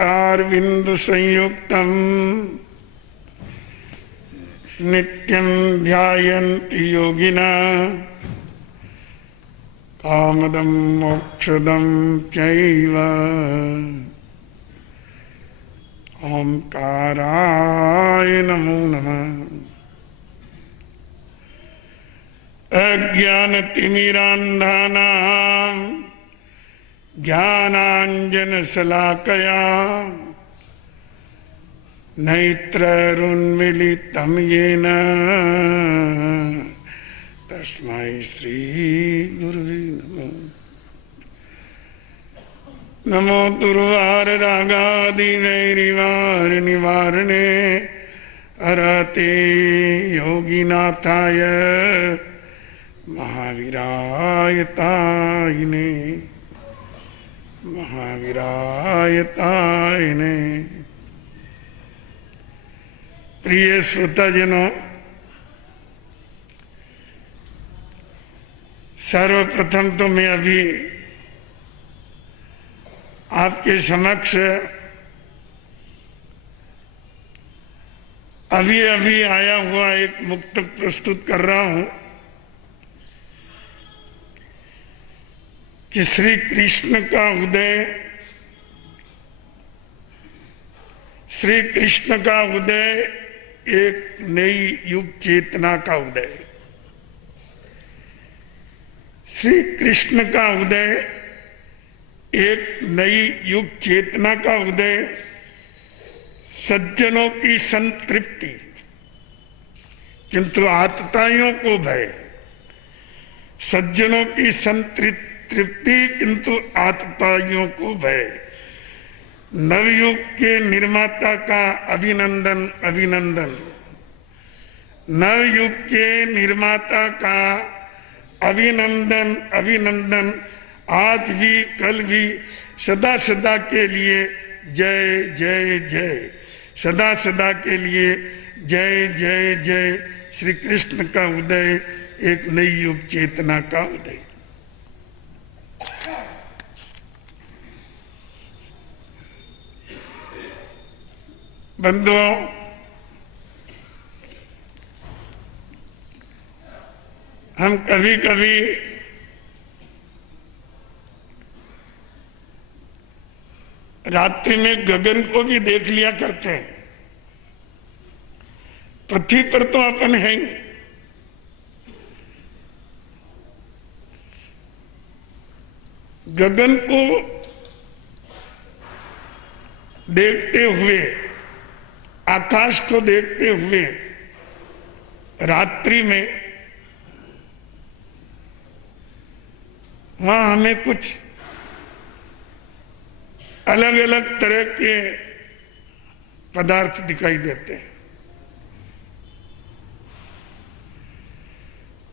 पदारविंद संयुक्तम नित्यं ध्यायन्ति योगिना कामदं मोक्षदं चैव ओंकाराय नमो नमः। अज्ञानतिमिरान्धानां ज्ञानाञ्जनशलाकया नेत्रैरुन्मीलितं येन तस्मै श्रीगुरुवे नमः। नमो दुर्वाररागादिनैर्निवारणे हरते योगिनाथाय महावीरायतायिने महावीरायतायिने। प्रिय श्रोताजनों, सर्वप्रथम तो मैं अभी आपके समक्ष अभी आया हुआ एक मुक्तक प्रस्तुत कर रहा हूं कि श्री कृष्ण का उदय, श्री कृष्ण का उदय एक नई युग चेतना का उदय। श्री कृष्ण का उदय एक नई युग चेतना का उदय, सज्जनों की संतृप्ति किंतु आतताइयों को भय। सज्जनों की संतृप्ति किंतु आतताइयों को भय। नवयुग के निर्माता का अभिनंदन अभिनंदन। नवयुग के निर्माता का अभिनंदन अभिनंदन। आज भी कल भी सदा सदा के लिए जय जय जय। सदा सदा के लिए जय जय जय। श्री कृष्ण का उदय एक नई युग चेतना का उदय। बंधुओं, हम कभी कभी रात्रि में गगन को भी देख लिया करते हैं। पृथ्वी पर तो अपन हैं, गगन को देखते हुए, आकाश को देखते हुए रात्रि में वहां हमें कुछ अलग अलग तरह के पदार्थ दिखाई देते हैं।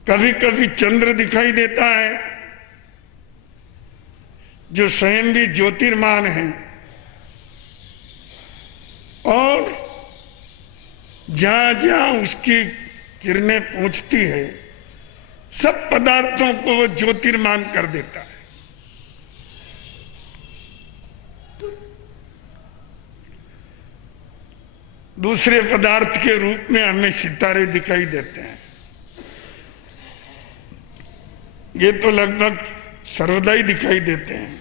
कभी कभी चंद्र दिखाई देता है जो स्वयं भी ज्योतिर्मान है, और जहां जहां उसकी किरणें पहुंचती है सब पदार्थों को वो ज्योतिर्मान कर देता है। दूसरे पदार्थ के रूप में हमें सितारे दिखाई देते हैं। ये तो लगभग सर्वदा ही दिखाई देते हैं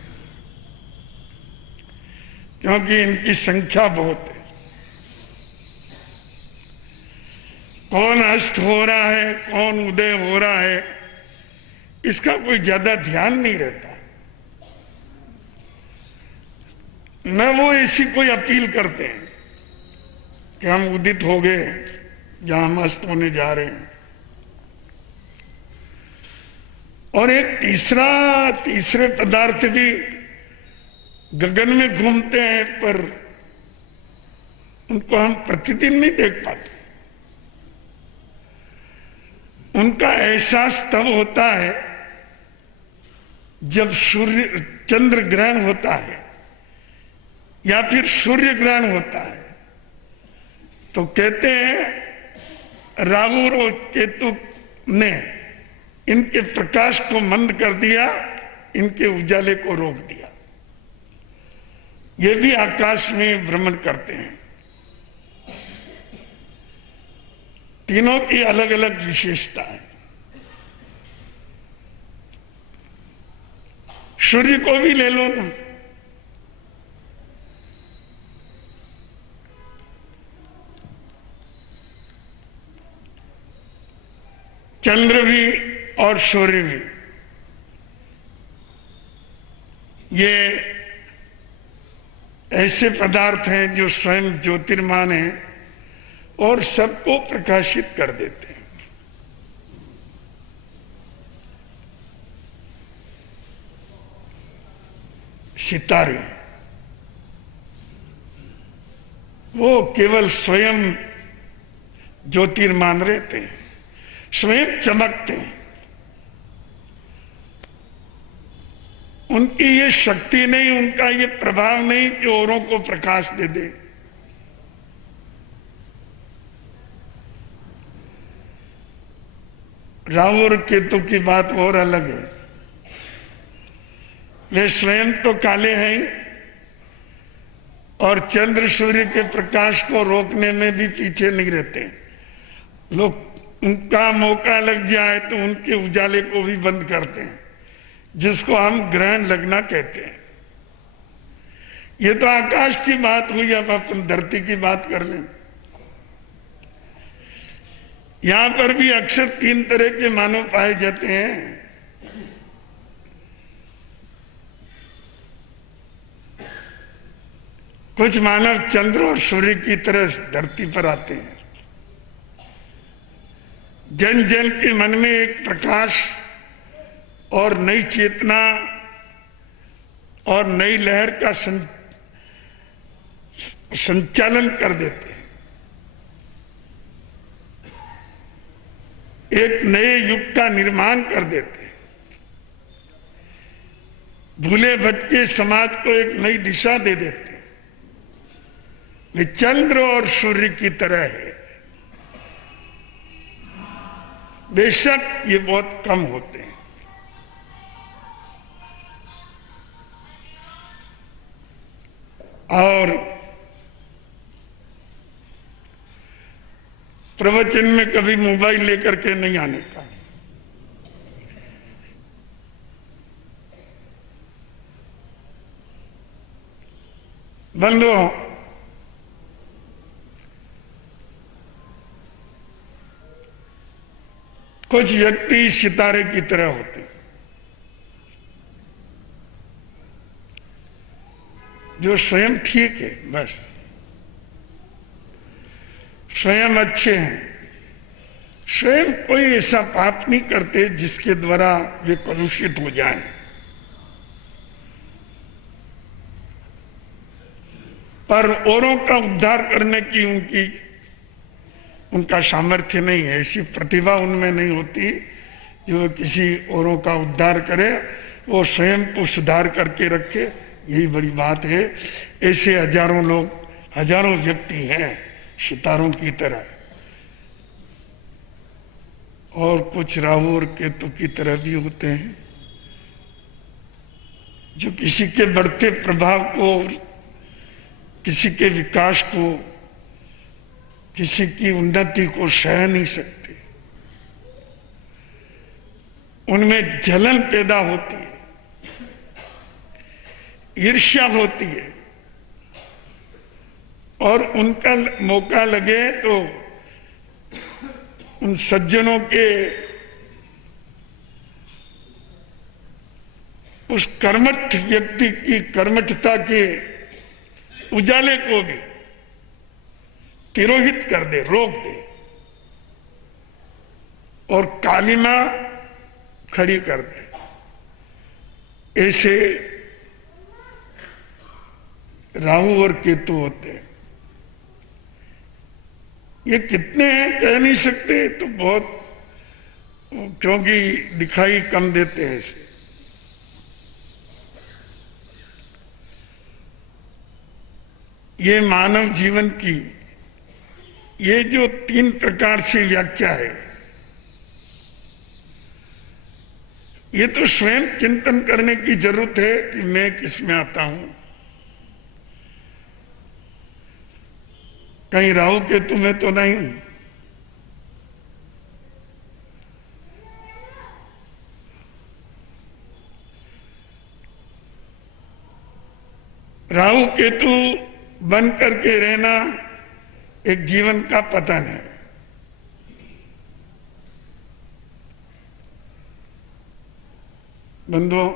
क्योंकि इनकी संख्या बहुत है। कौन अस्त हो रहा है, कौन उदय हो रहा है, इसका कोई ज्यादा ध्यान नहीं रहता। न वो ऐसी कोई अपील करते हैं कि हम उदित हो गए या हम अस्त होने जा रहे हैं। और एक तीसरे पदार्थ भी गगन में घूमते हैं पर उनको हम प्रतिदिन नहीं देख पाते। उनका एहसास तब होता है जब चंद्र ग्रहण होता है या फिर सूर्य ग्रहण होता है। तो कहते हैं राहु और केतु ने इनके प्रकाश को मंद कर दिया, इनके उजाले को रोक दिया। ये भी आकाश में भ्रमण करते हैं। तीनों की अलग अलग विशेषता है। सूर्य को भी ले लो ना, चंद्र भी और सूर्य भी, ये ऐसे पदार्थ हैं जो स्वयं ज्योतिर्मान हैं और सबको प्रकाशित कर देते हैं। सितारे वो केवल स्वयं ज्योतिर्मान रहते हैं, स्वयं चमकते हैं। उनकी ये शक्ति नहीं, उनका ये प्रभाव नहीं कि औरों को प्रकाश दे दे। राहु और केतु की बात और अलग है। वे स्वयं तो काले हैं और चंद्र सूर्य के प्रकाश को रोकने में भी पीछे नहीं रहते। लोग उनका मौका लग जाए तो उनके उजाले को भी बंद करते हैं, जिसको हम ग्रहण लगना कहते हैं। ये तो आकाश की बात हुई, अब अपन धरती की बात कर लें। यहां पर भी अक्सर तीन तरह के मानव पाए जाते हैं। कुछ मानव चंद्र और सूर्य की तरह धरती पर आते हैं। जन जन के मन में एक प्रकाश और नई चेतना और नई लहर का संचालन कर देते हैं। एक नए युग का निर्माण कर देते हैं। भूले भटके समाज को एक नई दिशा दे देते हैं। वे चंद्र और सूर्य की तरह है। बेशक ये बहुत कम होते हैं। और प्रवचन में कभी मोबाइल लेकर के नहीं आने का। बंधुओं, कुछ व्यक्ति सितारे की तरह होते हैं, जो स्वयं ठीक है, बस स्वयं अच्छे हैं, स्वयं कोई ऐसा पाप नहीं करते जिसके द्वारा वे कलुषित हो जाएं। पर औरों का उद्धार करने की उनका सामर्थ्य नहीं है, ऐसी प्रतिभा उनमें नहीं होती जो किसी औरों का उद्धार करे। वो स्वयं को सुधार करके रखे, यही बड़ी बात है। ऐसे हजारों लोग, हजारों व्यक्ति हैं सितारों की तरह, और कुछ राहु और केतु की तरह भी होते हैं, जो किसी के बढ़ते प्रभाव को, किसी के विकास को, किसी की उन्नति को सह नहीं सकते। उनमें जलन पैदा होती है, ईर्ष्या होती है, और उनका मौका लगे तो उन सज्जनों के उस कर्मठ व्यक्ति की कर्मठता के उजाले को भी तिरोहित कर दे, रोक दे, और कालिमा खड़ी कर दे। ऐसे राहु और केतु होते हैं। ये कितने हैं कह नहीं सकते, तो बहुत, क्योंकि दिखाई कम देते हैं इसे। ये मानव जीवन की ये जो तीन प्रकार से व्याख्या है, ये तो स्वयं चिंतन करने की जरूरत है कि मैं किस में आता हूं। कहीं राहु केतु में तो नहीं हूं। राहु केतु बन करके रहना एक जीवन का पतन है। बंधुओं,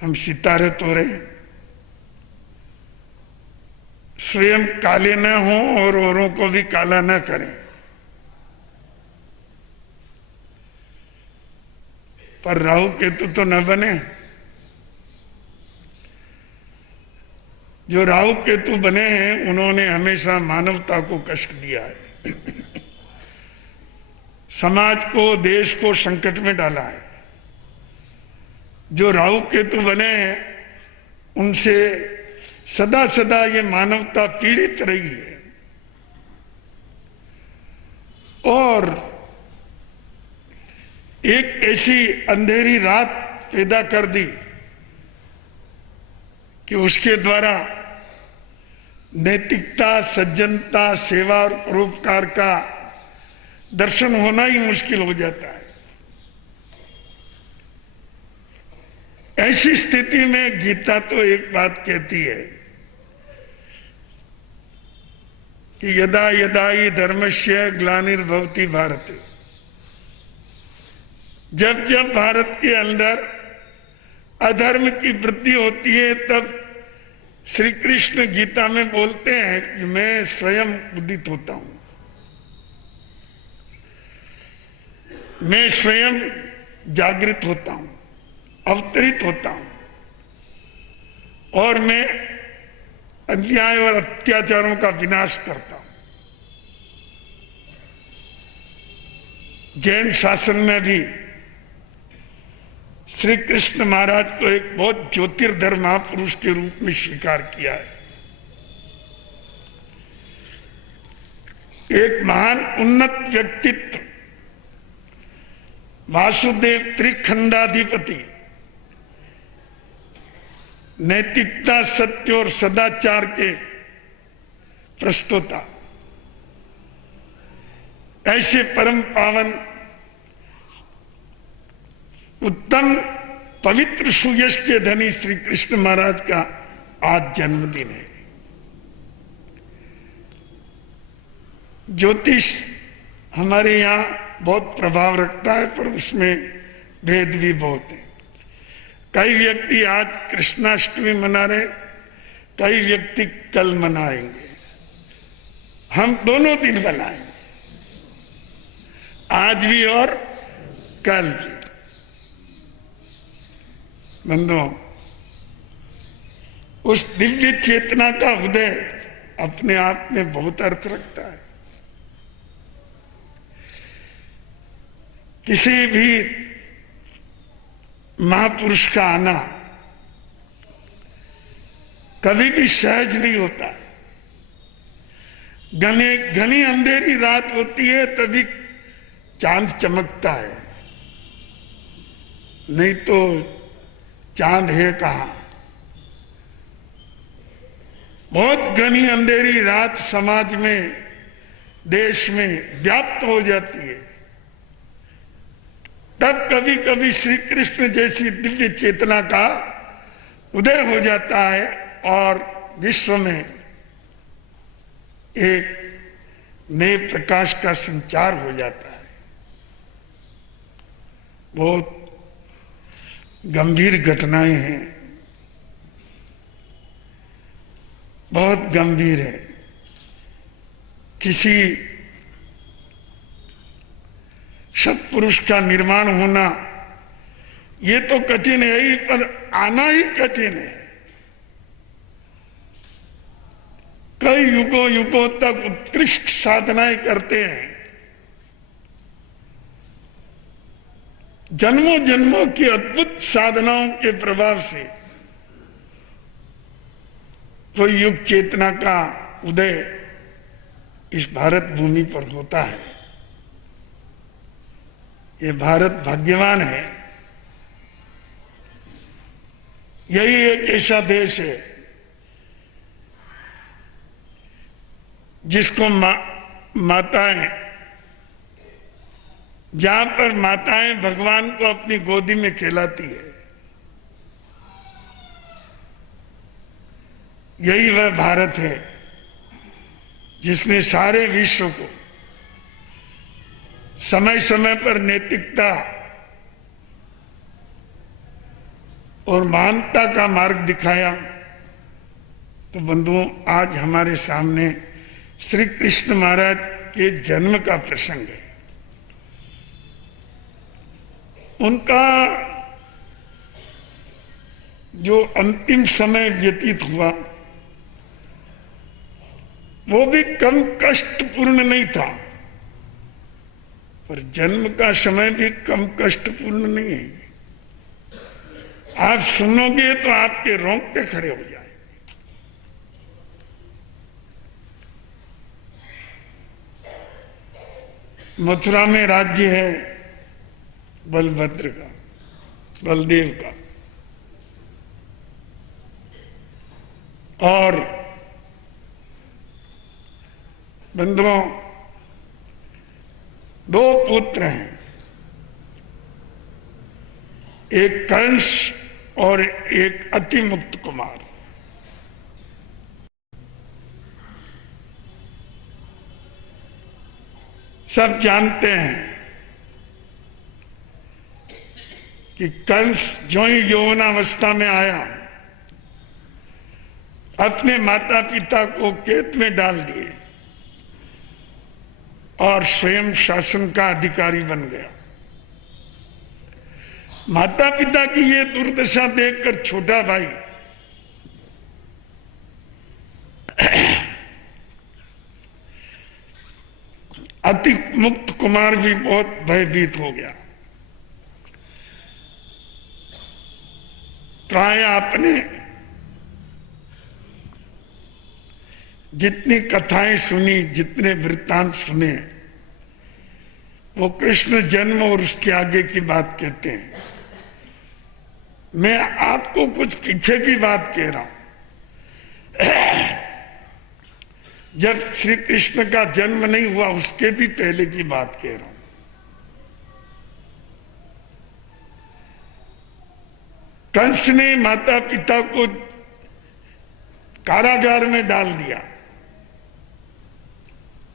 हम सितारे तोड़े, स्वयं काले न हों और औरों को भी काला न करें, पर राहु केतु तो न बने। जो राहु केतु बने हैं उन्होंने हमेशा मानवता को कष्ट दिया है, समाज को, देश को संकट में डाला है। जो राहु केतु बने हैं उनसे सदा सदा ये मानवता पीड़ित रही है और एक ऐसी अंधेरी रात पैदा कर दी कि उसके द्वारा नैतिकता, सज्जनता, सेवा और परोपकार का दर्शन होना ही मुश्किल हो जाता है। ऐसी स्थिति में गीता तो एक बात कहती है कि यदा यदा ही धर्मस्य ग्लानिर्भवति भारत। जब जब भारत के अंदर अधर्म की वृद्धि होती है तब श्री कृष्ण गीता में बोलते हैं कि मैं स्वयं उदित होता हूं, मैं स्वयं जागृत होता हूं, अवतरित होता हूं और मैं अन्याय और अत्याचारों का विनाश करता हूं। जैन शासन में भी श्री कृष्ण महाराज को एक बहुत ज्योतिर्धर महापुरुष के रूप में स्वीकार किया है। एक महान उन्नत व्यक्तित्व, वासुदेव त्रिखंडाधिपति, नैतिकता, सत्य और सदाचार के प्रस्तोता, ऐसे परम पावन उत्तम पवित्र सुयश के धनी श्री कृष्ण महाराज का आज जन्मदिन है। ज्योतिष हमारे यहाँ बहुत प्रभाव रखता है पर उसमें भेद भी बहुत है। कई व्यक्ति आज कृष्णाष्टमी मना रहे, कई व्यक्ति कल मनाएंगे, हम दोनों दिन मनाएंगे, आज भी और कल भी। बंधुओं, उस दिव्य चेतना का उदय अपने आप में बहुत अर्थ रखता है। किसी भी महापुरुष का आना कभी भी सहज नहीं होता। घनी अंधेरी रात होती है तभी चांद चमकता है, नहीं तो चांद है कहां। बहुत घनी अंधेरी रात समाज में, देश में व्याप्त हो जाती है, तब कभी कभी श्री कृष्ण जैसी दिव्य चेतना का उदय हो जाता है और विश्व में एक नए प्रकाश का संचार हो जाता है। बहुत गंभीर घटनाएं हैं, बहुत गंभीर है। किसी सत्पुरुष का निर्माण होना ये तो कठिन है ही, पर आना ही कठिन है। कई युगों युगों तक उत्कृष्ट साधनाएं करते हैं, जन्मों जन्मों की अद्भुत साधनाओं के प्रभाव से तो युग चेतना का उदय इस भारत भूमि पर होता है। ये भारत भाग्यवान है, यही एक ऐसा देश है जिसको माताएं, जहां पर माताएं भगवान को अपनी गोदी में खिलाती है, यही वह भारत है जिसने सारे विश्व को समय समय पर नैतिकता और महानता का मार्ग दिखाया। तो बंधुओं, आज हमारे सामने श्री कृष्ण महाराज के जन्म का प्रसंग है। उनका जो अंतिम समय व्यतीत हुआ वो भी कम कष्टपूर्ण नहीं था, पर जन्म का समय भी कम कष्टपूर्ण नहीं है। आप सुनोगे तो आपके रोंगटे खड़े हो जाए। मथुरा में राज्य है बलभद्र का, बलदेव का, और बंधुओं, दो पुत्र हैं, एक कंस और एक अतिमुक्त कुमार। सब जानते हैं कि कंस जो ही यौवनावस्था में आया, अपने माता पिता को कैद में डाल दिए और स्वयं शासन का अधिकारी बन गया। माता पिता की ये दुर्दशा देखकर छोटा भाई अति मुक्त कुमार भी बहुत भयभीत हो गया। प्राय आपने जितनी कथाएं सुनी, जितने वृत्तांत सुने, वो कृष्ण जन्म और उसके आगे की बात कहते हैं। मैं आपको कुछ पीछे की बात कह रहा हूं। जब श्री कृष्ण का जन्म नहीं हुआ उसके भी पहले की बात कह रहा हूं। कंस ने माता पिता को कारागार में डाल दिया।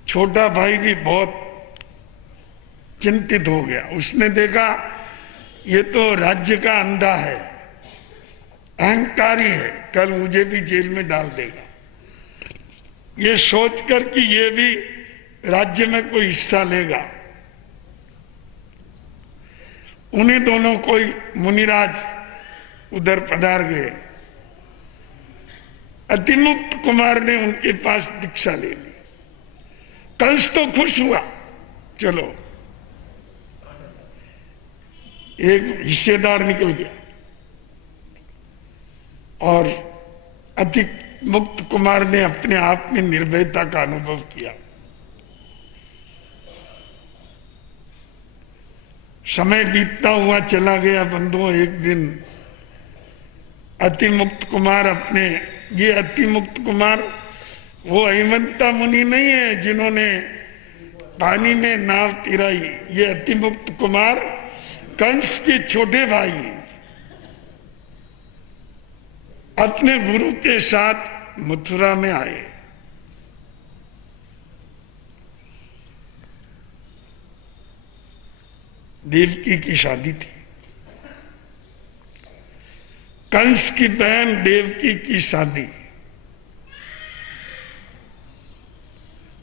छोटा भाई भी बहुत चिंतित हो गया। उसने देखा ये तो राज्य का अंधा है, अहंकारी है, कल मुझे भी जेल में डाल देगा। ये सोचकर कि ये भी राज्य में कोई हिस्सा लेगा, उन्हें दोनों कोई मुनिराज उधर पधार गए। अतिमुक्त कुमार ने उनके पास दीक्षा ले ली। कंस तो खुश हुआ, चलो एक हिस्सेदार निकल गया। और अति मुक्त कुमार ने अपने आप में निर्भयता का अनुभव किया। समय बीतता हुआ चला गया बंधुओं। एक दिन अतिमुक्त कुमार अपने, ये अतिमुक्त कुमार वो हिमवंता मुनि नहीं है जिन्होंने पानी में नाव तिराई। ये अतिमुक्त कुमार कंस के छोटे भाई हैं। अपने गुरु के साथ मथुरा में आए। देवकी की शादी थी। कंस की बहन देवकी की शादी।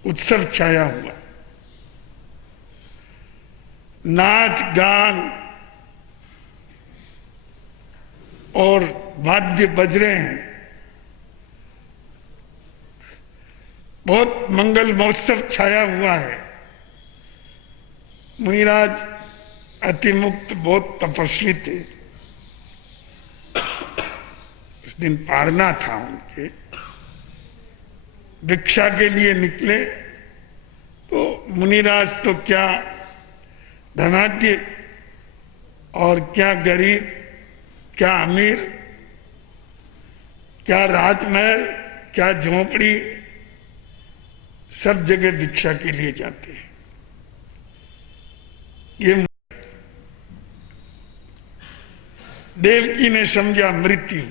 उत्सव छाया हुआ, नाच गान और वाद्य बज रहे हैं। बहुत मंगल महोत्सव छाया हुआ है। मुनिराज अतिमुक्त बहुत तपस्वी थे। उस दिन पारना था उनके, भिक्षा के लिए निकले तो मुनिराज तो क्या धनाढ्य और क्या गरीब, क्या अमीर, क्या राजमहल, क्या झोपड़ी, सब जगह भिक्षा के लिए जाते हैं। ये देवकी ने समझा मृत्यु,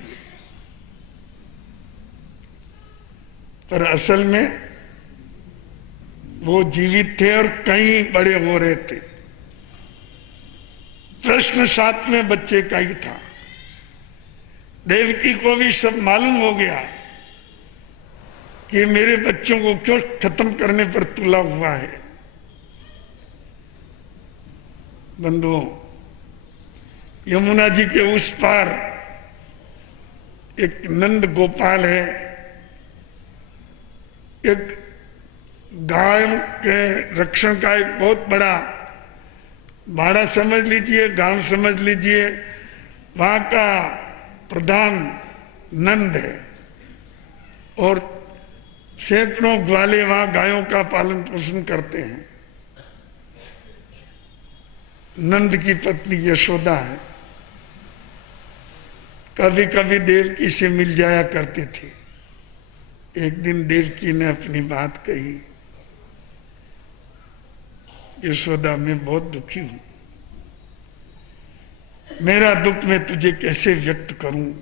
पर असल में वो जीवित थे और कहीं बड़े हो रहे थे। प्रश्न 7वें बच्चे का ही था। देवकी को भी सब मालूम हो गया कि मेरे बच्चों को क्यों खत्म करने पर तुला हुआ है। बंधुओं, यमुना जी के उस पार एक नंद गोपाल है, एक गाय के रक्षण का एक बहुत बड़ा बाड़ा समझ लीजिए, गांव समझ लीजिए। वहां का प्रधान नंद है और सैकड़ों ग्वाले वहां गायों का पालन पोषण करते हैं। नंद की पत्नी यशोदा है, कभी कभी देवकी से मिल जाया करते थे। एक दिन देवकी ने अपनी बात कही, यशोदा मैं बहुत दुखी हूं, मेरा दुख मैं तुझे कैसे व्यक्त करूं।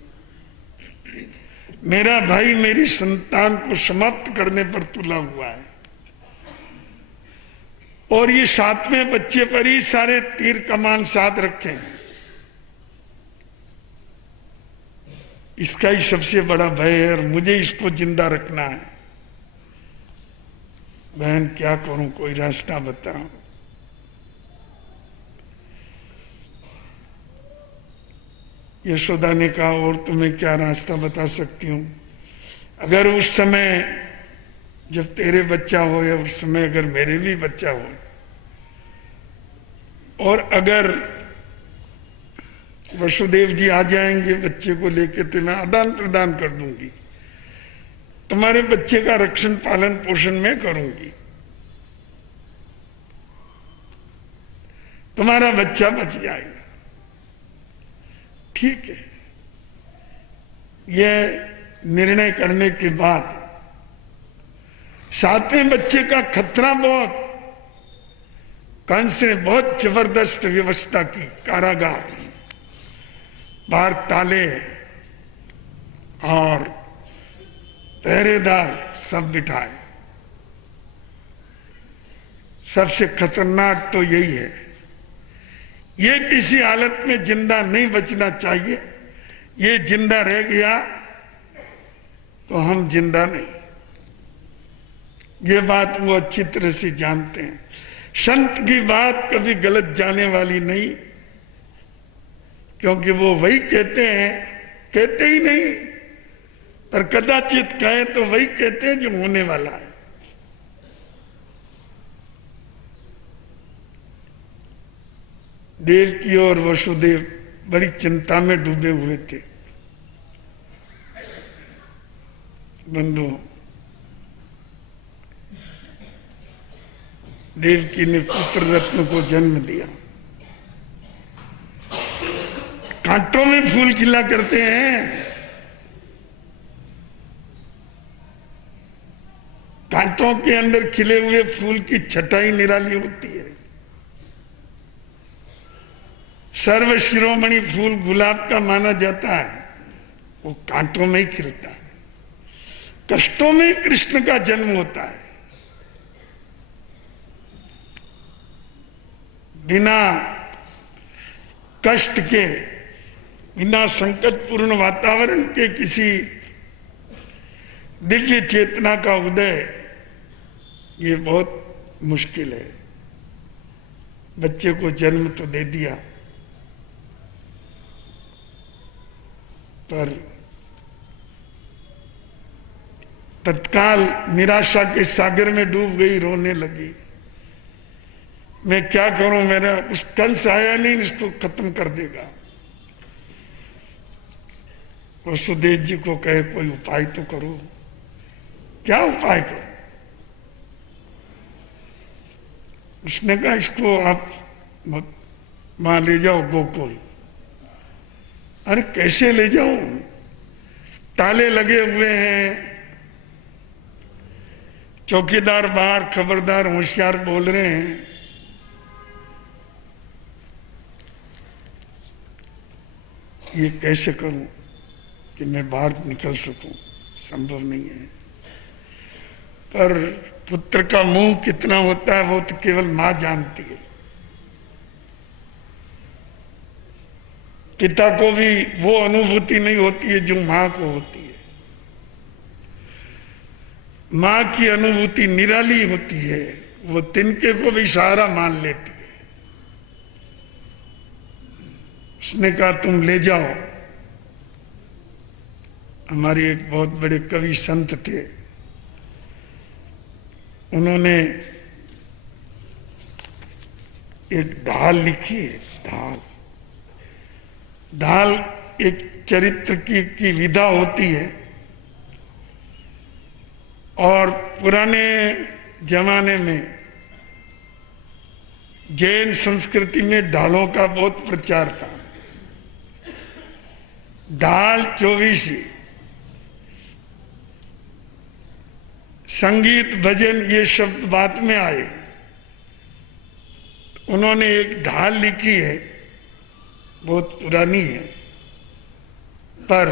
मेरा भाई मेरी संतान को समाप्त करने पर तुला हुआ है और ये 7वें बच्चे पर ही सारे तीर कमान साध रखे हैं। इसका ही सबसे बड़ा भय है और मुझे इसको जिंदा रखना है। बहन क्या करूं, कोई रास्ता बताओ। यशोदा ने कहा और तुम्हें क्या रास्ता बता सकती हूं। अगर उस समय जब तेरे बच्चा हो या उस समय अगर मेरे भी बच्चा हो और अगर वसुदेव जी आ जाएंगे बच्चे को लेके तो मैं आदान प्रदान कर दूंगी, तुम्हारे बच्चे का रक्षण पालन पोषण मैं करूंगी, तुम्हारा बच्चा बच जाएगा। ठीक है। यह निर्णय करने के बाद 7वें बच्चे का खतरा बहुत, कंस ने बहुत जबरदस्त व्यवस्था की। कारागार, बाहर ताले और पहरेदार सब बिठाए। सबसे खतरनाक तो यही है, ये किसी हालत में जिंदा नहीं बचना चाहिए। ये जिंदा रह गया तो हम जिंदा नहीं। ये बात वो अच्छी तरह से जानते हैं। संत की बात कभी गलत जाने वाली नहीं, क्योंकि वो वही कहते हैं, कहते ही नहीं पर कदाचित कहें तो वही कहते हैं जो होने वाला है। देवकी और वसुदेव बड़ी चिंता में डूबे हुए थे। बंधुओं, देवकी ने पुत्र रत्न को जन्म दिया। कांटों में फूल खिला करते हैं। कांटों के अंदर खिले हुए फूल की छटाई निराली होती है। सर्व शिरोमणि फूल गुलाब का माना जाता है, वो कांटों में ही खिलता है। कष्टों में कृष्ण का जन्म होता है। बिना कष्ट के, बिना संकटपूर्ण वातावरण के किसी दिव्य चेतना का उदय ये बहुत मुश्किल है। बच्चे को जन्म तो दे दिया, पर तत्काल निराशा के सागर में डूब गई, रोने लगी। मैं क्या करूं, मेरा उस कंस आया नहीं, इसको खत्म कर देगा। वसुदेव जी को कहे कोई उपाय तो करो। क्या उपाय करो? उसने कहा इसको आप वहां ले जाओ गोकुल। अरे कैसे ले जाऊं, ताले लगे हुए हैं, चौकीदार बाहर, खबरदार होशियार बोल रहे हैं। ये कैसे करूं कि मैं बाहर निकल सकूं? संभव नहीं है। पर पुत्र का मुंह कितना होता है वो तो केवल मां जानती है। पिता को भी वो अनुभूति नहीं होती है जो मां को होती है। मां की अनुभूति निराली होती है, वो तिनके को भी सहारा मान लेती है। उसने कहा तुम ले जाओ। हमारे एक बहुत बड़े कवि संत थे, उन्होंने एक ढाल लिखी है। ढाल एक चरित्र की विधा होती है, और पुराने जमाने में जैन संस्कृति में ढालों का बहुत प्रचार था। ढाल 24, संगीत भजन ये शब्द बाद में आए। उन्होंने एक ढाल लिखी है, बहुत पुरानी है, पर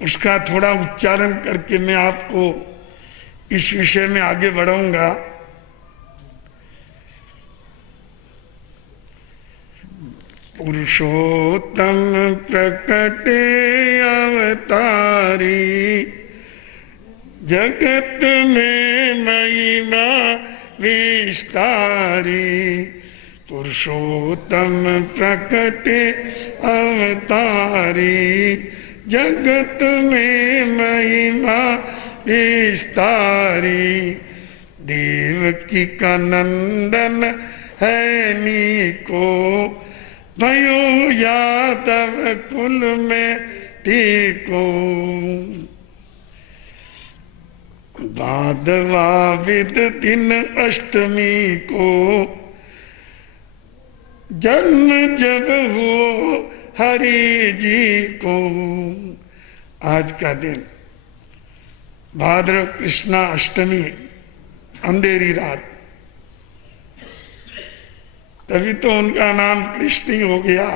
उसका थोड़ा उच्चारण करके मैं आपको इस विषय में आगे बढ़ाऊंगा। पुरुषोत्तम प्रकटे अवतारी, जगत में महिमा विस्तारी। पुरुषोत्तम प्रकटे अवतारी, जगत में महिमा विस्तारी। देवकी का नंदन है नीको, भयो यादव कुल में टीको। भादवा विद दिन अष्टमी को, जन्म जब हो हरि जी को। आज का दिन भाद्र कृष्णा अष्टमी, अंधेरी रात, तभी तो उनका नाम कृष्ण ही हो गया।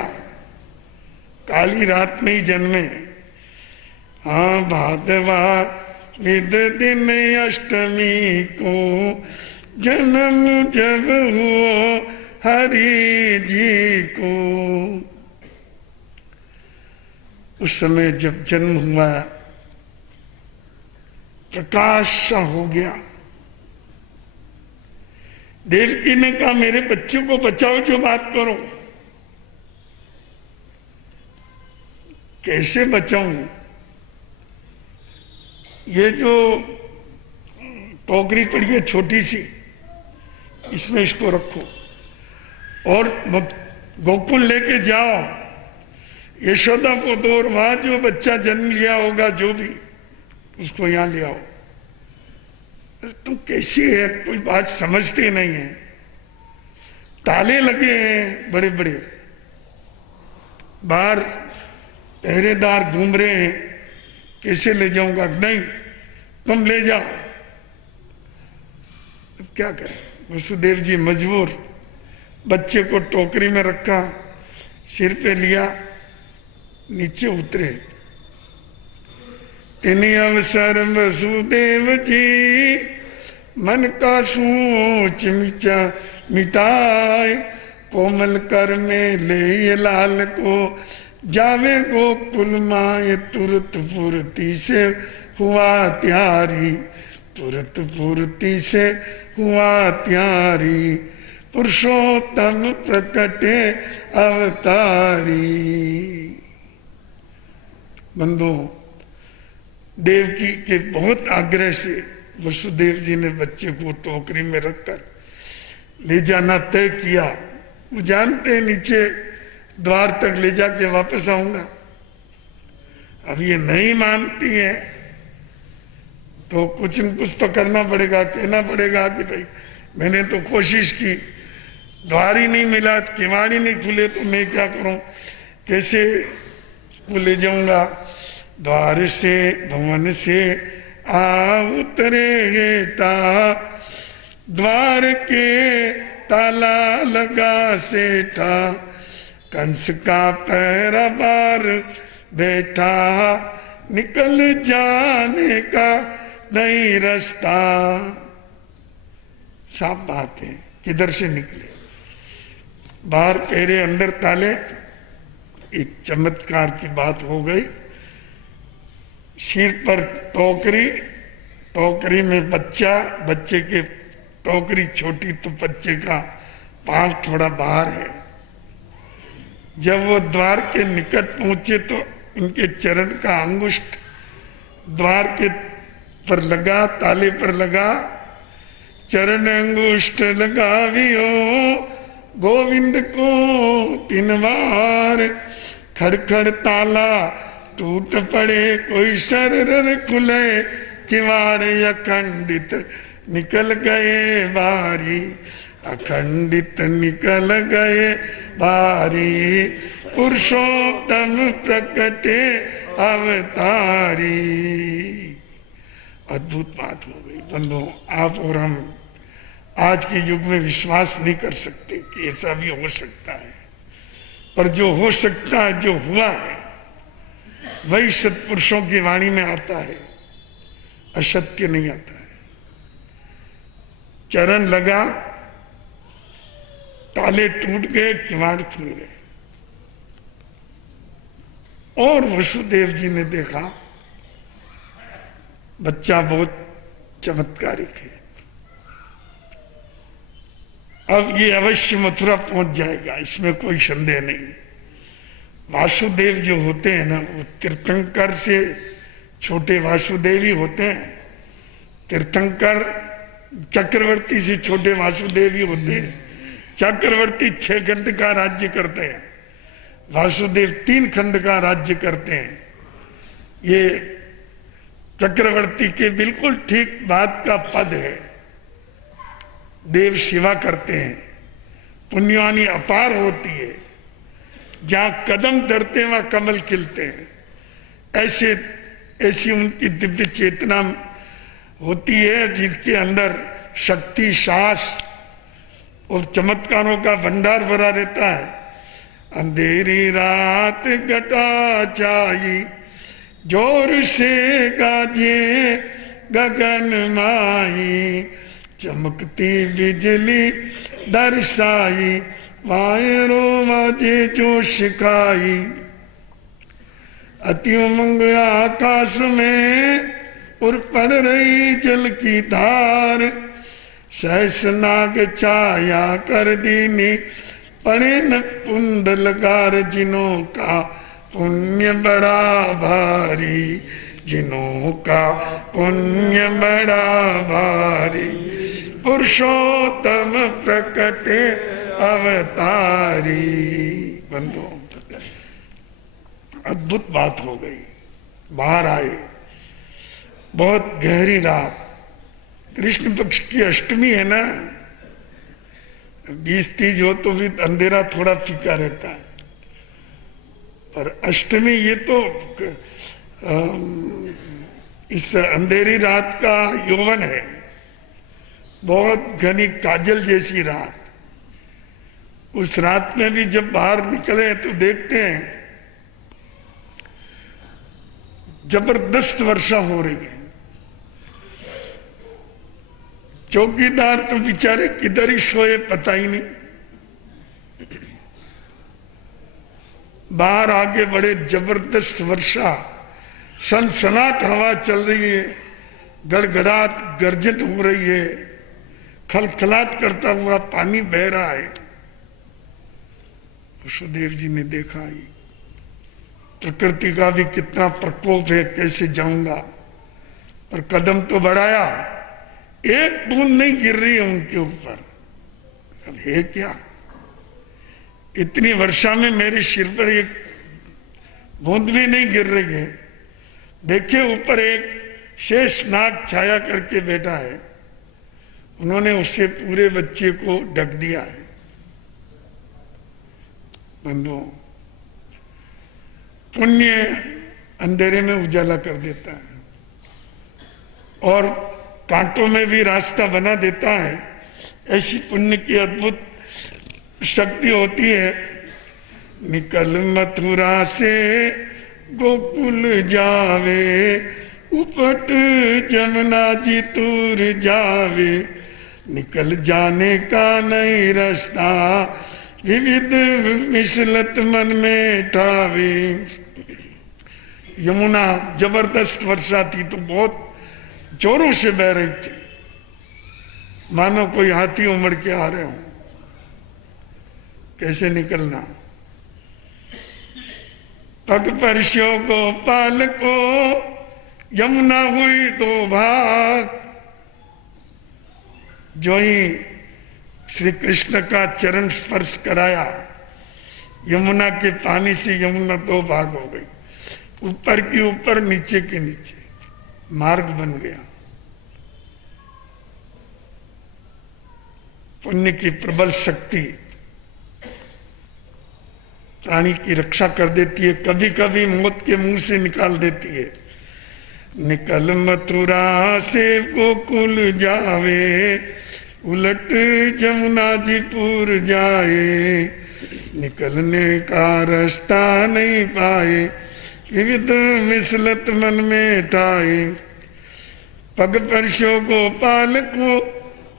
काली रात में ही जन्मे। हाँ, भादवा विद दिन अष्टमी को, जन्म जब हो हरि जी को। उस समय जब जन्म हुआ, प्रकाश सा हो गया। देवकी ने कहा मेरे बच्चे को बचाओ, जो बात करो। कैसे बचाऊं? ये जो टोकरी पड़ी है छोटी सी, इसमें इसको रखो और गोकुल लेके जाओ। यशोदा को दो, और वहां जो बच्चा जन्म लिया होगा जो भी, उसको यहां ले आओ। अरे तुम कैसी है, कोई बात समझते नहीं है। ताले लगे हैं बड़े बड़े, बाहर पहरेदार घूम रहे हैं, कैसे ले जाऊंगा? नहीं, तुम ले जाओ। अब क्या करें? वसुदेव जी मजबूर, बच्चे को टोकरी में रखा, सिर पे लिया, नीचे उतरे। इन्हीं अवसर वसुदेव जी मन का सोच मिटाए, कोमल कर में ले लाल को जावे गोकुल माए। तुरत फुर्ती से हुआ त्यारी, तुरत फुर्ती से हुआ त्यारी। पुरुषोत्तम प्रकटे अवतारी। बंधुओं, देवकी के बहुत आग्रह से वसुदेव जी ने बच्चे को टोकरी में रखकर ले जाना तय किया। वो जानते हैं नीचे द्वार तक ले जाके वापस आऊंगा। अब ये नहीं मानती है तो कुछ न कुछ तो करना पड़ेगा, कहना पड़ेगा कि भाई मैंने तो कोशिश की, द्वार ही नहीं मिला, किवाड़ी नहीं खुले, तो मैं क्या करूं, कैसे वो ले जाऊंगा? द्वार से भवन से आ उतरे ता द्वार के ताला लगा सेठा, कंस का पैरा बार बैठा, निकल जाने का नहीं रास्ता। साफ बात है, किधर से निकले? बाहर पैरे अंदर ताले। एक चमत्कार की बात हो गई। सिर पर टोकरी, टोकरी में बच्चा, बच्चे के टोकरी छोटी तो बच्चे का पांव थोड़ा बाहर है। जब वो द्वार के निकट पहुंचे तो उनके चरण का अंगुष्ठ द्वार के पर लगा, ताले पर लगा। चरण अंगुष्ठ लगावियो गोविंद को 3 बार, खड़खड़ ताला टूट पड़े, कोई शरर खुले, किवाड़ अखंडित निकल गए बारी, अखंडित निकल गए बारी, पुरुषोत्तम प्रकटे अवतारी। अद्भुत बात हो गई बंधुओं। आप और हम आज के युग में विश्वास नहीं कर सकते कि ऐसा भी हो सकता है, पर जो हो सकता है, जो हुआ है, वही सत्पुरुषों की वाणी में आता है, असत्य नहीं आता है। चरण लगा, ताले टूट गए, किवाड़ खुल गए। और वसुदेव जी ने देखा बच्चा बहुत चमत्कारिक है, अब ये अवश्य मथुरा पहुंच जाएगा, इसमें कोई संदेह नहीं। वासुदेव जो होते हैं ना, वो तीर्थंकर से छोटे वासुदेव ही होते हैं। तीर्थंकर चक्रवर्ती से छोटे वासुदेव ही होते हैं। चक्रवर्ती 6 खंड का राज्य करते हैं, वासुदेव 3 खंड का राज्य करते हैं। ये चक्रवर्ती के बिल्कुल ठीक बात का पद है। देव सेवा करते हैं, पुण्यवानी अपार होती है। जहां कदम धरते वहां कमल खिलते हैं। ऐसी उनकी दिव्य चेतना होती है, जिसके अंदर शक्ति, साहस और चमत्कारों का भंडार भरा रहता है। अंधेरी रात घटा छाई, जोर से गाजे गगन माई, चमकती बिजली दर्शाई, वायरों वाजे जो शिखाई, अति उमंग आकाश में उड़ पड़ रही जल की धार, सहस नाग छाया कर दीनी, पड़े न कुंडलकार, जिनों का पुण्य बड़ा भारी, जिनों का पुण्य बड़ा भारी, पुरुषोत्तम प्रकटे अवतारी। बंधुओं, अद्भुत बात हो गई। बाहर आए, बहुत गहरी रात, कृष्ण पक्ष की अष्टमी है ना, 20-30 हो तो भी अंधेरा थोड़ा फीका रहता है, पर अष्टमी ये तो इस अंधेरी रात का यौवन है। बहुत घनी काजल जैसी रात। उस रात में भी जब बाहर निकले तो देखते हैं जबरदस्त वर्षा हो रही है। चौकीदार तो बेचारे किधर ही सोए पता ही नहीं। बाहर आगे बड़े जबरदस्त वर्षा, सनसनाट हवा चल रही है, गड़गड़ाहट गर्जन हो रही है, खलखलाट करता हुआ पानी बह रहा है। वसुदेव जी ने देखा ही प्रकृति का भी कितना प्रकोप है, कैसे जाऊंगा, पर कदम तो बढ़ाया, एक बूंद नहीं गिर रही है उनके ऊपर। अब है क्या, इतनी वर्षा में मेरे सिर पर एक बूंद भी नहीं गिर रही है। देखिए ऊपर एक शेष नाग छाया करके बैठा है, उन्होंने उसे पूरे बच्चे को ढक दिया है। बंधुओं, पुण्य अंधेरे में उजाला कर देता है। और कांटों में भी रास्ता बना देता है। ऐसी पुण्य की अद्भुत शक्ति होती है। निकल मथुरा से गोकुल जावे, उपट जमुना जी दूर जावे, निकल जाने का नहीं रास्ता, विविध मिसलत मन में ठावे। यमुना जबरदस्त वर्षा थी तो बहुत जोरों से बह रही थी, मानो कोई हाथी उमड़ के आ रहे हो। कैसे निकलना? पग परशो गोपाल को यमुना हुई दो भाग। जो ही श्री कृष्ण का चरण स्पर्श कराया, यमुना के पानी से यमुना दो भाग हो गई, ऊपर की ऊपर नीचे के नीचे मार्ग बन गया। पुण्य की प्रबल शक्ति प्राणी की रक्षा कर देती है, कभी कभी मौत के मुंह से निकाल देती है। निकल मथुरा से गोकुल जावे, उलट जमुना जी पूर जाए, निकलने का रास्ता नहीं पाए, विविध मिसलत मन में ठाए। पग परशो गोपाल को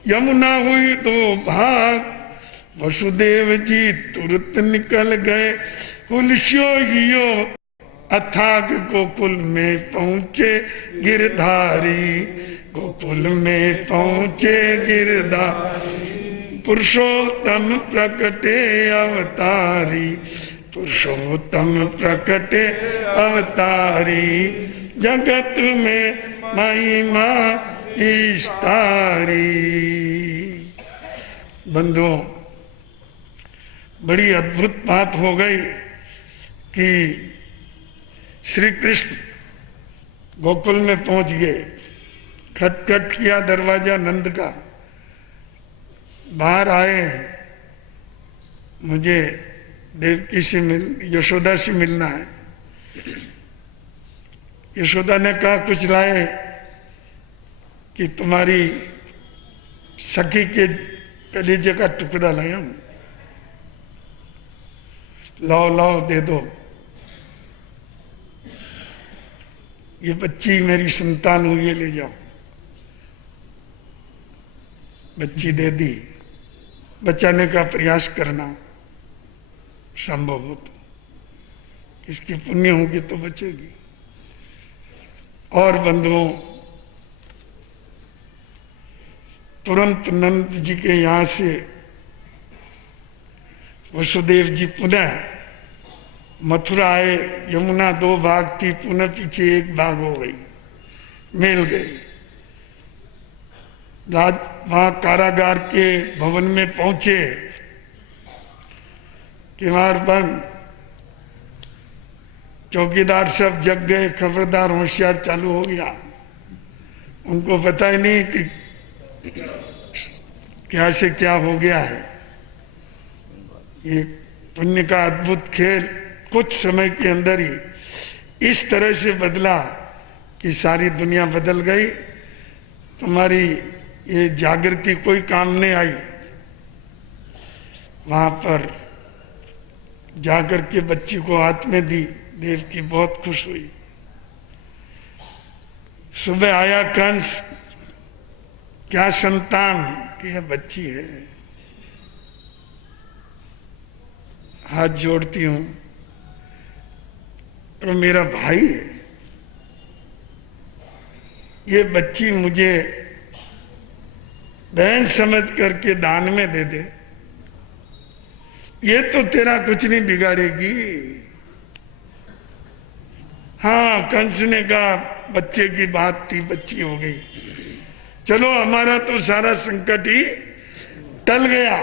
यमुना हुई दो भाग, वसुदेव जी तुरंत निकल गए, हुलस्यो हियो अथाग गोकुल में पहुंचे गिरधारी, गोकुल में पहुंचे गिरधारी। पुरुषोत्तम प्रकटे अवतारी, पुरुषोत्तम प्रकटे अवतारी, जगत में महिमा विस्तारी। बंधुओं, बड़ी अद्भुत बात हो गई कि श्री कृष्ण गोकुल में पहुंच गए। खटखट किया दरवाजा नंद का, बाहर आए, मुझे देवकी से यशोदा से मिलना है। यशोदा ने कहा कुछ लाए कि तुम्हारी सखी के कलेजे का टुकड़ा लाया हूं, लाओ लाओ दे दो। ये बच्ची मेरी संतान हुई है, ले जाओ। बच्ची दे दी। बचाने का प्रयास करना संभव हो तो, इसकी पुण्य होगी तो बचेगी। और बंधुओं, तुरंत नंद जी के यहां से वसुदेव जी पुनः मथुरा आए। यमुना दो भाग थी, पुनः पीछे एक भाग हो गई, मिल गई। वहां कारागार के भवन में पहुंचे, किवाड़ बंद, चौकीदार सब जग गए, खबरदार होशियार चालू हो गया। उनको पता ही नहीं कि क्या से क्या हो गया है। ये पुण्य का अद्भुत खेल कुछ समय के अंदर ही इस तरह से बदला कि सारी दुनिया बदल गई। तुम्हारी ये जागृति कोई काम नहीं आई। वहां पर जाकर के बच्ची को हाथ में दी, देवकी बहुत खुश हुई। सुबह आया कंस, क्या संतान की है? बच्ची है। हाथ जोड़ती हूं, तो मेरा भाई है, ये बच्ची मुझे बहन समझ करके दान में दे दे, ये तो तेरा कुछ नहीं बिगाड़ेगी। हाँ, कंस ने कहा बच्चे की बात थी, बच्ची हो गई, चलो हमारा तो सारा संकट ही टल गया,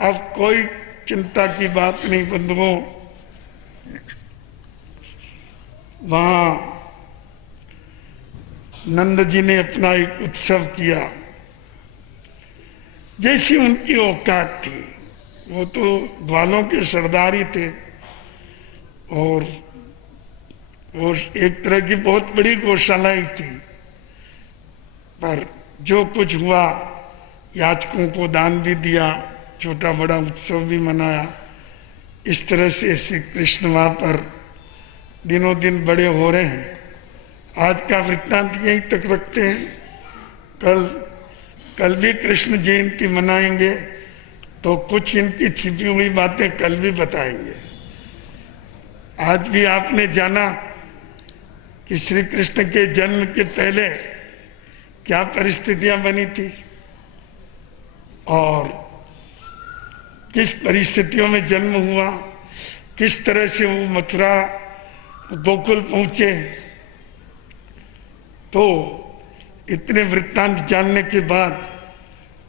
अब कोई चिंता की बात नहीं। बंधुओं, वहां नंद जी ने अपना एक उत्सव किया, जैसी उनकी औकात थी। वो तो ग्वालों के सरदार ही थे और एक तरह की बहुत बड़ी गौशालाएं थी। पर जो कुछ हुआ, याचकों को दान भी दिया, छोटा बड़ा उत्सव भी मनाया। इस तरह से श्री कृष्ण वहाँ पर दिनों दिन बड़े हो रहे हैं। आज का वृत्तांत यहीं तक रखते हैं। कल भी कृष्ण जयंती मनाएंगे तो कुछ इनकी छिपी हुई बातें कल भी बताएंगे। आज भी आपने जाना कि श्री कृष्ण के जन्म के पहले क्या परिस्थितियां बनी थी और किस परिस्थितियों में जन्म हुआ, किस तरह से वो मथुरा गोकुल पहुंचे। तो इतने वृत्तांत जानने के बाद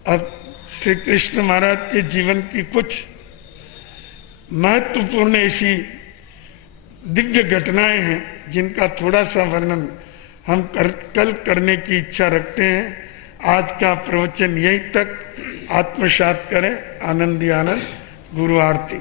अब श्री कृष्ण महाराज के जीवन की कुछ महत्वपूर्ण ऐसी दिव्य घटनाएं हैं जिनका थोड़ा सा वर्णन हम कल करने की इच्छा रखते हैं। आज का प्रवचन यहीं तक। आत्मसात करें। आनंद ही आनंद। गुरु आरती।